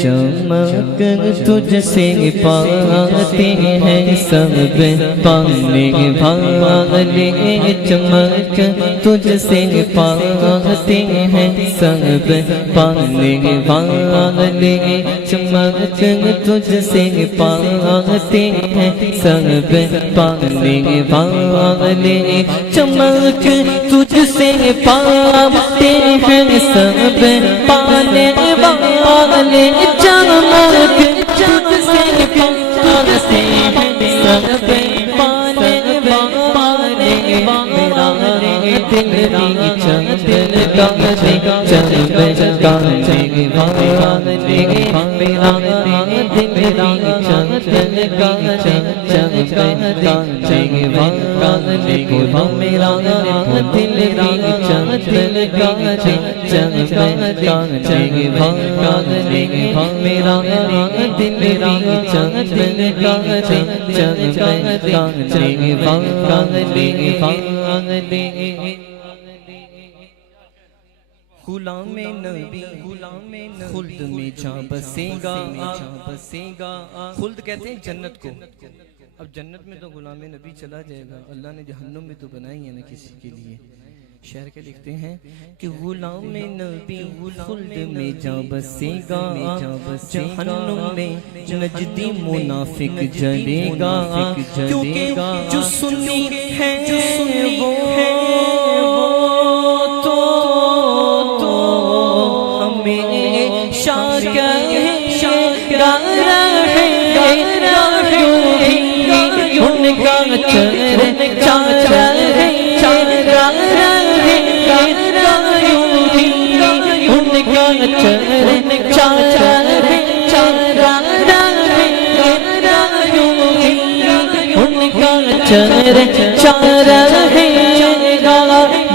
چمک تجھ سے پاتے ہیں سب پانے والے، چمک تجھ سے پاتے ہیں سب پانے والے، چمک تجھ سے پاتے ہیں سب پانے والے، چمک تجھ سے پاتے ہیں سب پانے والے، چمک تجھ سے پاتے ہیں سب پانے والے، میرا دل بھی چمکانے چمکانے والے، میرا دل بھی چمکانے چمکانے والے، میرا دل بھی چمکانے چمکانے والے، میرا دل بھی چمکانے چمکانے والے۔ غلام نبی خلد میں جا بسے گا، خلد کہتے ہیں جنت کو۔ اب جنت میں تو غلام نبی چلا جائے گا، اللہ نے جہنم میں تو بنائی ہے نا کسی کے لیے۔ شعر کے لکھتے ہیں کہ غلام نبی خلد میں جا بسے گا، جہنم میں نجدی منافق جلے گا، کیونکہ جو سنی ہے وہ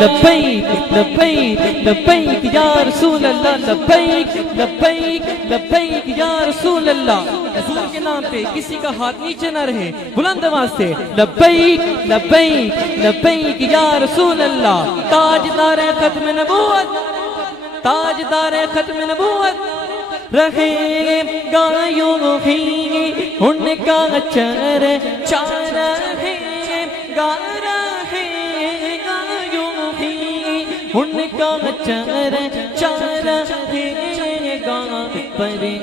لبیک لبیک لبیک یا رسول اللہ، لبیک لبیک لبیک یا رسول اللہ۔ رسول کے نام پہ کسی کا ہاتھ نیچے نہ رہے، بلند آواز سے لبیک لبیک لبیک یا رسول اللہ۔ تاجدار ختم نبوت، تاجدار ختم نبوت رہے گا یوں ہی ان کا چرچا رہے گا، رہے گا یوں ہی ان کا چرچا رہے گا، پرے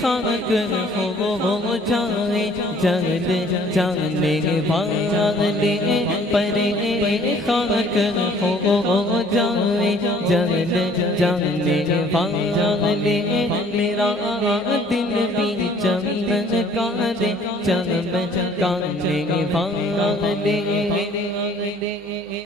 خاک ہو جائے جل جانے والے، پرے خاک ہو جائے جل جانے والے، میرا دل بھی چمکانے چمکانے والے۔